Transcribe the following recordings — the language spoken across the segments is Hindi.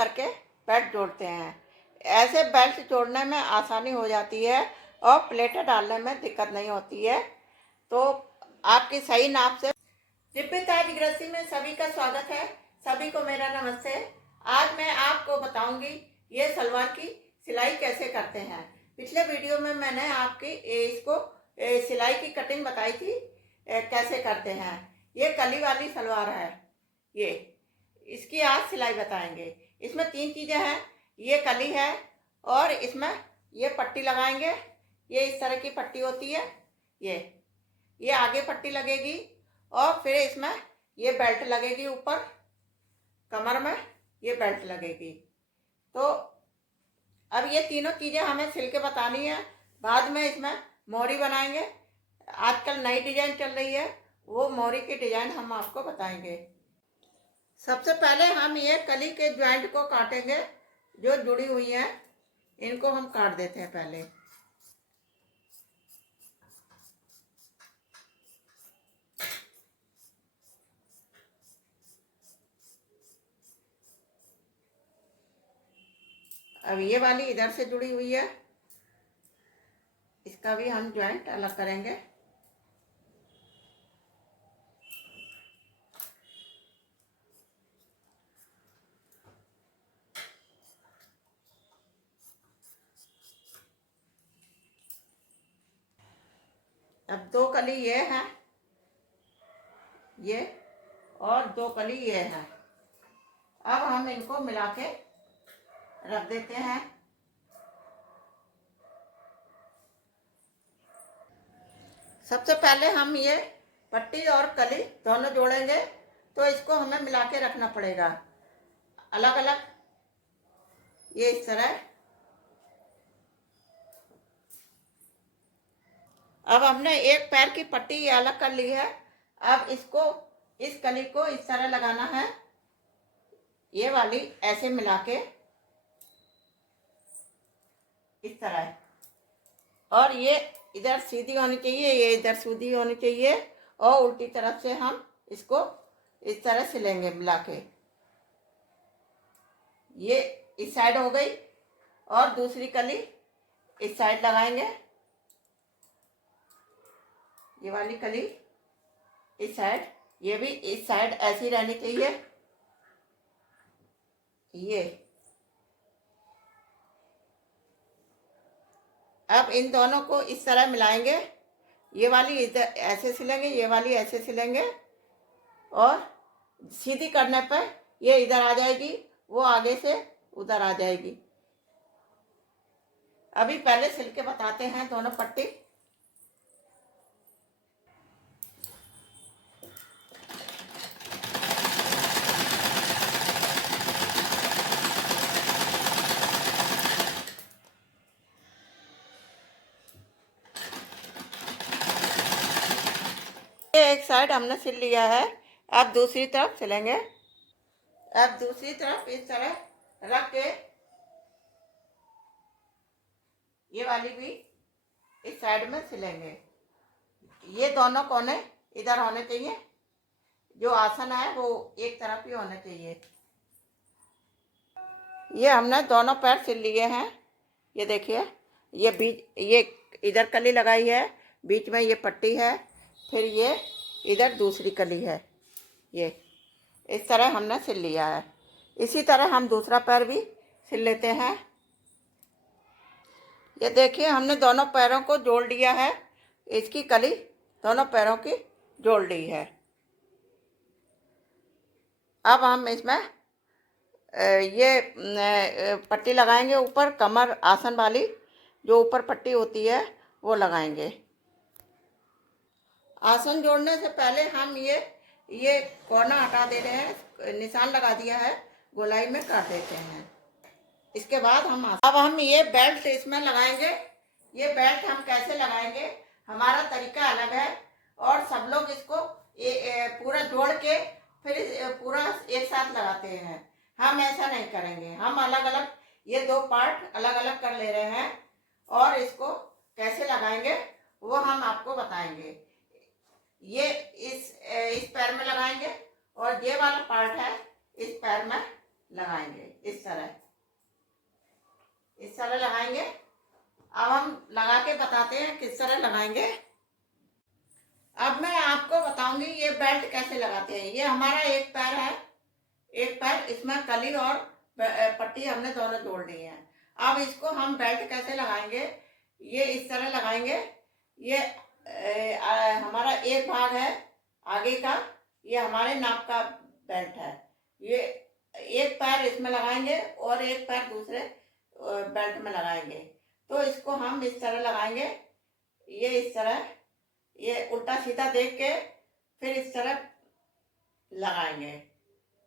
करके बेल्ट जोड़ते हैं। ऐसे बेल्ट जोड़ने में आसानी हो जाती है और प्लेटें डालने में दिक्कत नहीं होती है। तो आपकी सही नाप से दिव्यता गृहस्थी में सभी का स्वागत है। सभी को मेरा नमस्ते। आज मैं आपको बताऊंगी ये सलवार की सिलाई कैसे करते हैं। पिछले वीडियो में मैंने आपकी इसको सिलाई की कटिंग बताई थी कैसे करते हैं। ये कली वाली सलवार है, ये इसकी आज सिलाई बताएंगे। इसमें 3 चीज़ें हैं। ये कली है और इसमें ये पट्टी लगाएंगे। ये इस तरह की पट्टी होती है। ये आगे पट्टी लगेगी और फिर इसमें ये बेल्ट लगेगी, ऊपर कमर में ये बेल्ट लगेगी। तो अब ये तीनों चीज़ें हमें सिल के बतानी है। बाद में इसमें मोहरी बनाएंगे। आजकल नई डिजाइन चल रही है, वो मोहरी की डिजाइन हम आपको बताएंगे। सबसे पहले हम ये कली के ज्वाइंट को काटेंगे, जो जुड़ी हुई हैं इनको हम काट देते हैं पहले। अब ये वाली इधर से जुड़ी हुई है, इसका भी हम ज्वाइंट अलग करेंगे। अब 2 कली ये है, ये और 2 कली ये है। अब हम इनको मिला के रख देते हैं। सबसे पहले हम ये पट्टी और कली दोनों जोड़ेंगे, तो इसको हमें मिला के रखना पड़ेगा अलग अलग, ये इस तरह। अब हमने एक पैर की पट्टी अलग कर ली है। अब इसको, इस कली को इस तरह लगाना है, ये वाली ऐसे मिला के इस तरह, और ये इधर सीधी होनी चाहिए, ये इधर सीधी होनी चाहिए, और उल्टी तरफ से हम इसको इस तरह सिलेंगे मिला के। ये इस साइड हो गई और दूसरी कली इस साइड लगाएंगे। ये वाली कली इस साइड, ये भी इस साइड ऐसी रहनी चाहिए। ये अब इन दोनों को इस तरह मिलाएंगे। ये वाली इधर ऐसे सिलेंगे, ये वाली ऐसे सिलेंगे, और सीधी करने पर ये इधर आ जाएगी, वो आगे से उधर आ जाएगी। अभी पहले सिल के बताते हैं दोनों पट्टी। एक साइड हमने सिल लिया है, अब दूसरी तरफ सिलेंगे। अब दूसरी तरफ इस तरह रख के ये वाली भी इस साइड में सिलेंगे। ये दोनों कोने इधर होने चाहिए, जो आसन है वो एक तरफ ही होना चाहिए। ये हमने दोनों पैर सिल लिए हैं। ये देखिए, ये बीच, ये इधर कली लगाई है, बीच में ये पट्टी है, फिर ये इधर दूसरी कली है। ये इस तरह हमने सिल लिया है। इसी तरह हम दूसरा पैर भी सिल लेते हैं। ये देखिए, हमने दोनों पैरों को जोड़ लिया है, इसकी कली दोनों पैरों की जोड़ ली है। अब हम इसमें ये पट्टी लगाएंगे ऊपर, कमर आसन वाली जो ऊपर पट्टी होती है वो लगाएंगे। आसन जोड़ने से पहले हम ये कोना हटा दे रहे हैं, निशान लगा दिया है, गोलाई में काट देते हैं। इसके बाद अब हम ये बेल्ट इसमें लगाएंगे। ये बेल्ट हम कैसे लगाएंगे, हमारा तरीका अलग है, और सब लोग इसको पूरा जोड़ के फिर पूरा एक साथ लगाते हैं। हम ऐसा नहीं करेंगे, हम अलग अलग ये 2 पार्ट अलग अलग कर ले रहे हैं, और इसको कैसे लगाएंगे वो हम आपको बताएंगे। ये इस पैर में लगाएंगे, और ये वाला पार्ट है इस पैर में लगाएंगे इस तरह लगाएंगे। अब हम लगा के बताते हैं किस तरह लगाएंगे। अब मैं आपको बताऊंगी ये बेल्ट कैसे लगाते हैं। ये हमारा एक पैर है, एक पैर, इसमें कली और पट्टी हमने दोनों जोड़ ली है। अब इसको हम बेल्ट कैसे लगाएंगे, ये इस तरह लगाएंगे। ये हमारा एक भाग है आगे का, ये हमारे नाप का बेल्ट है। ये एक पैर इसमें लगाएंगे और एक पैर दूसरे बेल्ट में लगाएंगे। तो इसको हम इस तरह लगाएंगे, ये इस तरह, ये उल्टा सीधा देख के फिर इस तरह लगाएंगे।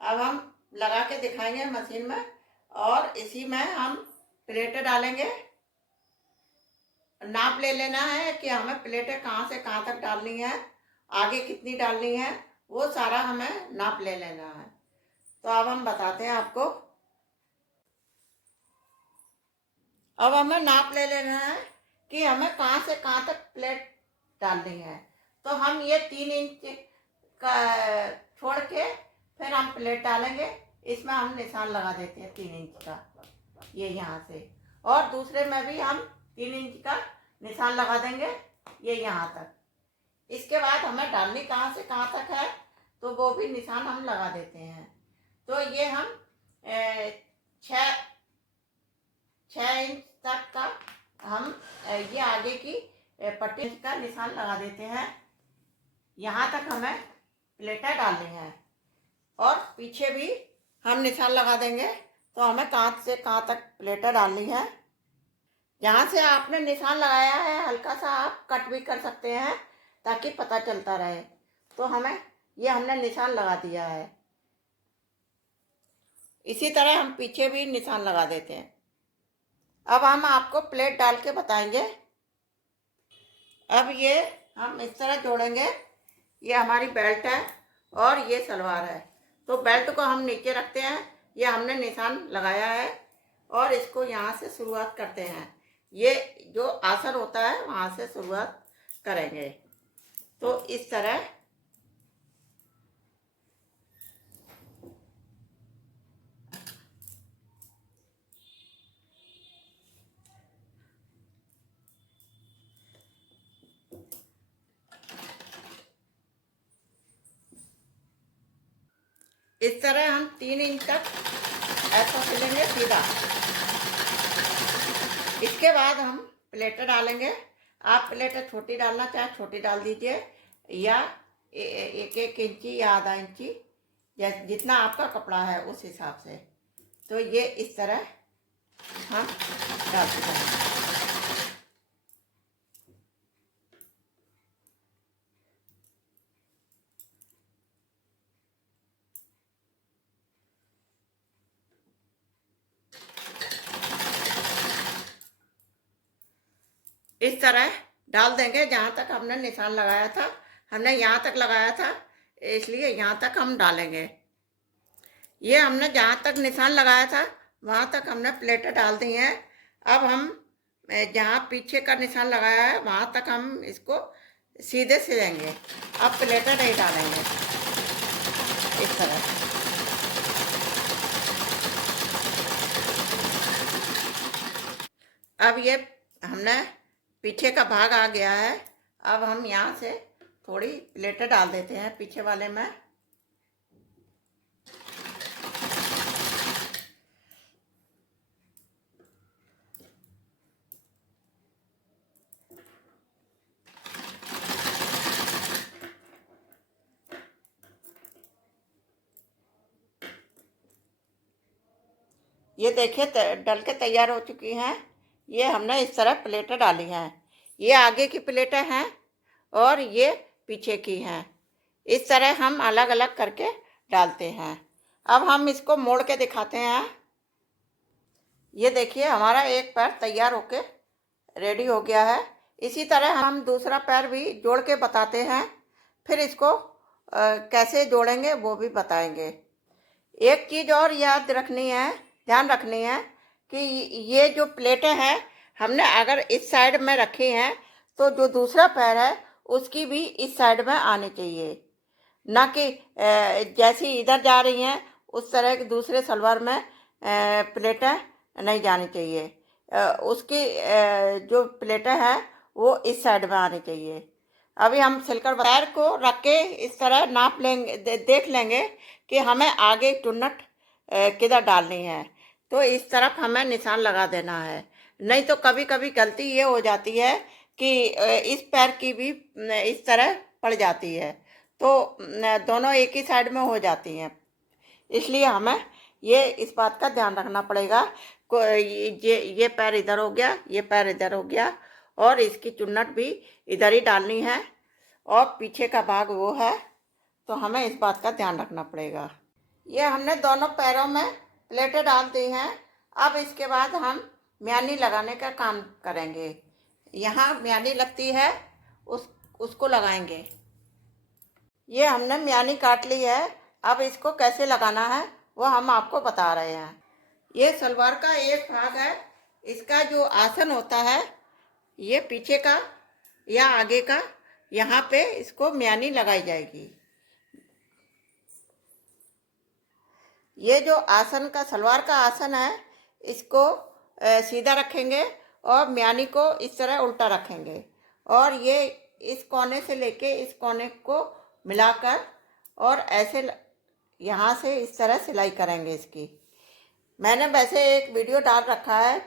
अब हम लगा के दिखाएंगे मशीन में, और इसी में हम प्लेटें डालेंगे। नाप ले लेना है कि हमें प्लेटें कहाँ से कहाँ तक डालनी है, आगे कितनी डालनी है, वो सारा हमें नाप ले लेना है। तो अब हम बताते हैं आपको। अब हमें नाप ले लेना है कि हमें कहाँ से कहाँ तक प्लेट डालनी है। तो हम ये 3 इंच का छोड़ के फिर हम प्लेट डालेंगे। इसमें हम निशान लगा देते हैं 3 इंच का, ये यहाँ से, और दूसरे में भी हम 3 इंच का निशान लगा देंगे, ये यहाँ तक। इसके बाद हमें डालनी कहाँ से कहाँ तक है, तो वो भी निशान हम लगा देते हैं। तो ये हम 6 इंच तक का हम ये आगे की पट्टी का निशान लगा देते हैं। यहाँ तक हमें प्लेटें डालनी है, और पीछे भी हम निशान लगा देंगे। तो हमें कहाँ से कहाँ तक प्लेटें डालनी है। जहाँ से आपने निशान लगाया है हल्का सा आप कट भी कर सकते हैं ताकि पता चलता रहे। तो हमें ये हमने निशान लगा दिया है। इसी तरह हम पीछे भी निशान लगा देते हैं। अब हम आपको प्लेट डाल के बताएंगे। अब ये हम इस तरह जोड़ेंगे। ये हमारी बेल्ट है और ये सलवार है। तो बेल्ट को हम नीचे रखते हैं, ये हमने निशान लगाया है, और इसको यहाँ से शुरुआत करते हैं। ये जो आसन होता है वहाँ से शुरुआत करेंगे। तो इस तरह हम 3 इंच तक ऐसा सिलेंगे सीधा। इसके बाद हम प्लेटें डालेंगे। आप प्लेटें छोटी डालना चाहे छोटी डाल दीजिए, या 1 इंची या आधा इंची, जितना आपका कपड़ा है उस हिसाब से। तो ये इस तरह हम डालते जाएंगे। इस तरह डाल देंगे जहाँ तक हमने निशान लगाया था। हमने यहाँ तक लगाया था, इसलिए यहाँ तक हम डालेंगे। ये हमने जहाँ तक निशान लगाया था वहाँ तक हमने प्लेटें डाल दी हैं। अब हम जहाँ पीछे का निशान लगाया है वहाँ तक हम इसको सीधे सिलेंगे। अब प्लेटें नहीं डालेंगे इस तरह। अब ये हमने पीछे का भाग आ गया है। अब हम यहाँ से थोड़ी प्लेटें डाल देते हैं पीछे वाले में। ये देखिए डल के तैयार हो चुकी हैं। ये हमने इस तरह प्लेटें डाली हैं। ये आगे की प्लेटें हैं और ये पीछे की हैं। इस तरह हम अलग अलग करके डालते हैं। अब हम इसको मोड़ के दिखाते हैं। ये देखिए हमारा एक पैर तैयार होके रेडी हो गया है। इसी तरह हम दूसरा पैर भी जोड़ के बताते हैं, फिर इसको कैसे जोड़ेंगे वो भी बताएंगे। एक चीज़ और याद रखनी है, ध्यान रखनी है कि ये जो प्लेटें हैं हमने अगर इस साइड में रखी हैं तो जो दूसरा पैर है उसकी भी इस साइड में आनी चाहिए, ना कि जैसी इधर जा रही हैं उस तरह के दूसरे सलवार में प्लेटें नहीं जानी चाहिए। उसकी जो प्लेटें हैं वो इस साइड में आनी चाहिए। अभी हम सिलकर पैर को रख के इस तरह नाप लेंगे, देख लेंगे कि हमें आगे चुन्नट किधर डालनी है। तो इस तरफ हमें निशान लगा देना है। नहीं तो कभी कभी गलती ये हो जाती है कि इस पैर की भी इस तरह पड़ जाती है, तो दोनों एक ही साइड में हो जाती हैं। इसलिए हमें ये इस बात का ध्यान रखना पड़ेगा। ये पैर इधर हो गया, ये पैर इधर हो गया, और इसकी चुन्नट भी इधर ही डालनी है, और पीछे का भाग वो है, तो हमें इस बात का ध्यान रखना पड़ेगा। ये हमने दोनों पैरों में प्लेटें डाल दी हैं। अब इसके बाद हम म्यानी लगाने का काम करेंगे। यहाँ म्यानी लगती है, उसको लगाएंगे। ये हमने म्यानी काट ली है। अब इसको कैसे लगाना है वो हम आपको बता रहे हैं। ये सलवार का एक भाग है। इसका जो आसन होता है, ये पीछे का या आगे का, यहाँ पे इसको म्यानी लगाई जाएगी। ये जो आसन का, सलवार का आसन है, इसको सीधा रखेंगे और म्यानी को इस तरह उल्टा रखेंगे, और ये इस कोने से लेके इस कोने को मिलाकर और ऐसे यहाँ से इस तरह सिलाई करेंगे इसकी। मैंने वैसे एक वीडियो डाल रखा है,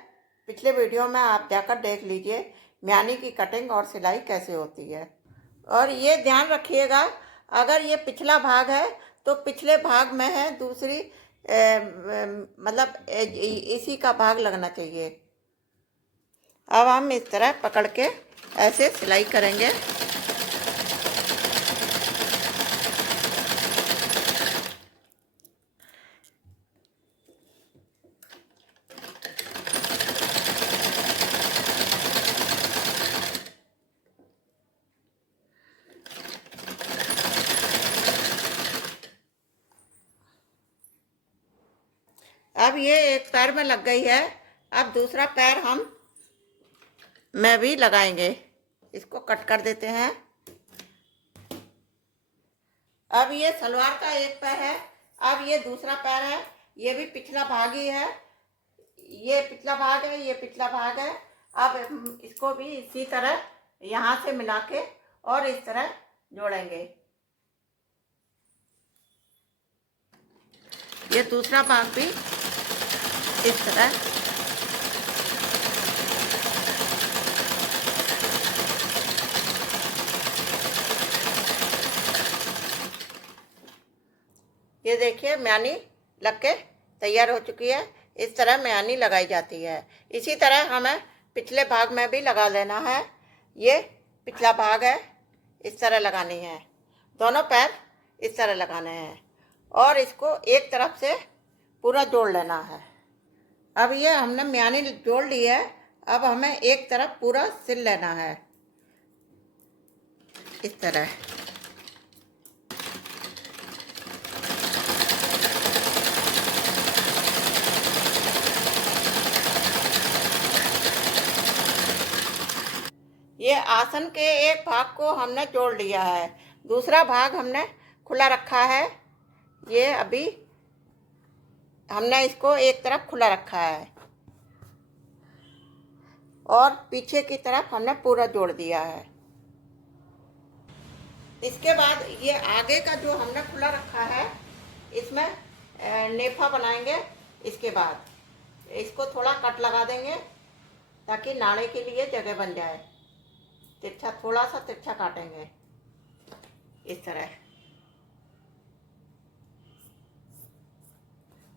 पिछले वीडियो में आप जाकर देख लीजिए म्यानी की कटिंग और सिलाई कैसे होती है। और ये ध्यान रखिएगा, अगर ये पिछला भाग है तो पिछले भाग में है दूसरी मतलब इसी का भाग लगना चाहिए। अब हम इस तरह पकड़ के ऐसे सिलाई करेंगे। अब ये एक पैर में लग गई है। अब दूसरा पैर हम में भी लगाएंगे। इसको कट कर देते हैं। अब ये सलवार का एक पैर है, अब ये दूसरा पैर है। ये भी पिछला भाग ही है, ये पिछला भाग है, ये पिछला भाग है। अब इसको भी इसी तरह यहाँ से मिला के और इस तरह जोड़ेंगे। ये दूसरा भाग भी इस तरह। ये देखिए म्यानी लग के तैयार हो चुकी है। इस तरह म्यानी लगाई जाती है। इसी तरह हमें पिछले भाग में भी लगा लेना है। ये पिछला भाग है, इस तरह लगानी है। दोनों पैर इस तरह लगाने हैं और इसको एक तरफ से पूरा जोड़ लेना है। अब ये हमने म्यानी जोड़ ली है। अब हमें एक तरफ पूरा सिल लेना है इस तरह। ये आसन के एक भाग को हमने जोड़ लिया है, दूसरा भाग हमने खुला रखा है। ये अभी हमने इसको एक तरफ खुला रखा है और पीछे की तरफ हमने पूरा जोड़ दिया है। इसके बाद ये आगे का जो हमने खुला रखा है, इसमें नेफा बनाएंगे। इसके बाद इसको थोड़ा कट लगा देंगे ताकि नाड़े के लिए जगह बन जाए। तिरछा, थोड़ा सा तिरछा काटेंगे इस तरह,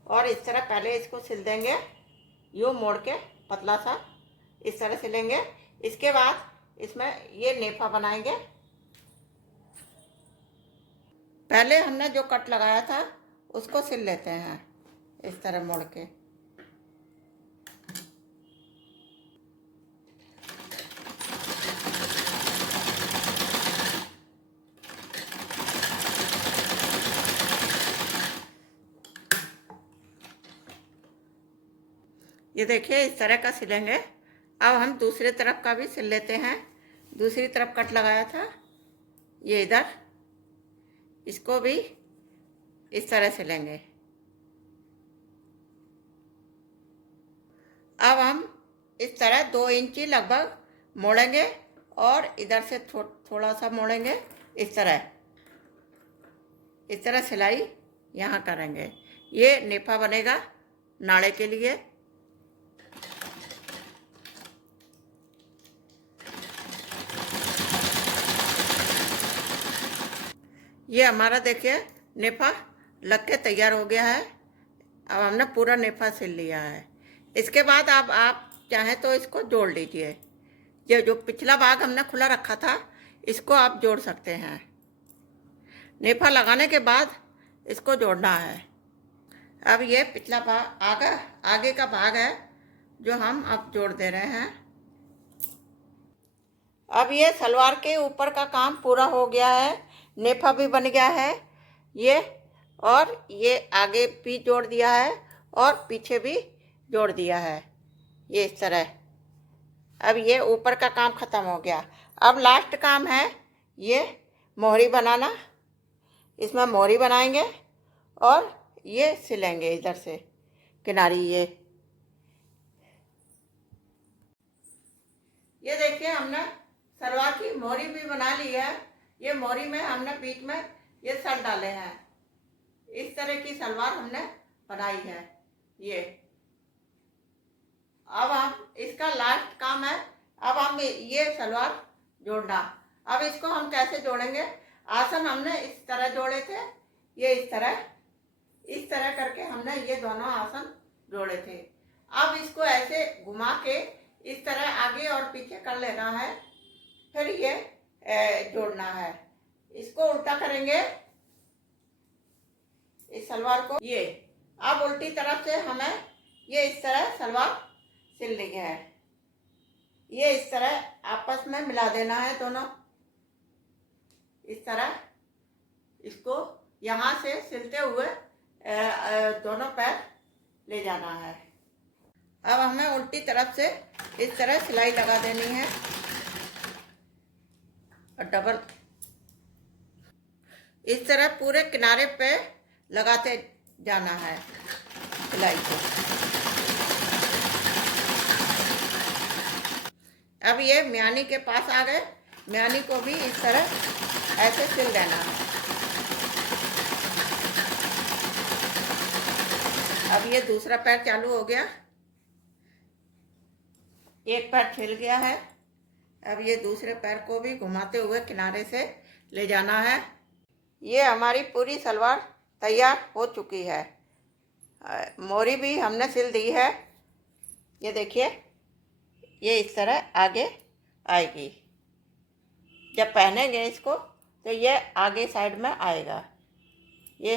और इस तरह पहले इसको सिल देंगे, यूँ मोड़ के पतला सा इस तरह सिलेंगे। इसके बाद इसमें ये नेफा बनाएंगे। पहले हमने जो कट लगाया था उसको सिल लेते हैं इस तरह मोड़ के। ये देखिए इस तरह का सिलेंगे। अब हम दूसरी तरफ का भी सिल लेते हैं। दूसरी तरफ कट लगाया था, ये इधर, इसको भी इस तरह सिलेंगे। इस तरह 2 इंची लगभग मोड़ेंगे और इधर से थोड़ा सा मोड़ेंगे। इस तरह सिलाई यहाँ करेंगे। ये नेफा बनेगा नाड़े के लिए। ये हमारा देखिए नेफा लग के तैयार हो गया है। अब हमने पूरा नेफा सिल लिया है। इसके बाद अब आप चाहें तो इसको जोड़ लीजिए। ये जो पिछला भाग हमने खुला रखा था इसको आप जोड़ सकते हैं। नेफा लगाने के बाद इसको जोड़ना है। अब ये पिछला भाग आगे का भाग है जो हम अब जोड़ दे रहे हैं। अब ये सलवार के ऊपर का काम पूरा हो गया है। नेफा भी बन गया है ये, और ये आगे भी जोड़ दिया है और पीछे भी जोड़ दिया है। ये इस तरह। अब ये ऊपर का काम ख़त्म हो गया। अब लास्ट काम है ये मोहरी बनाना। इसमें मोहरी बनाएंगे और ये सिलेंगे इधर से किनारी। ये देखिए हमने सलवार की मोहरी भी बना ली है। ये मोहरी में हमने बीच में ये सर डाले हैं। इस तरह की सलवार हमने बनाई है ये। अब हम इसका लास्ट काम है। अब हम ये सलवार जोड़ना। अब इसको हम कैसे जोड़ेंगे? आसन हमने इस तरह जोड़े थे। ये इस तरह करके हमने ये दोनों आसन जोड़े थे। अब इसको ऐसे घुमा के इस तरह आगे और पीछे कर लेना है। फिर ये जोड़ना है। इसको उल्टा करेंगे इस सलवार को। ये अब उल्टी तरफ से हमें ये इस तरह सलवार सिलनी है। ये इस तरह आपस में मिला देना है दोनों। इस तरह इसको यहाँ से सिलते हुए दोनों पैर ले जाना है। अब हमें उल्टी तरफ से इस तरह सिलाई लगा देनी है और डबल इस तरह पूरे किनारे पे लगाते जाना है सिलाई को। अब ये म्यानी के पास आ गए। म्यानी को भी इस तरह ऐसे सिल देना है। अब ये दूसरा पैर चालू हो गया। एक पैर छिल गया है। अब ये दूसरे पैर को भी घुमाते हुए किनारे से ले जाना है। ये हमारी पूरी सलवार तैयार हो चुकी है। मोरी भी हमने सिल दी है। ये देखिए ये इस तरह आगे आएगी। जब पहनेंगे इसको तो ये आगे साइड में आएगा। ये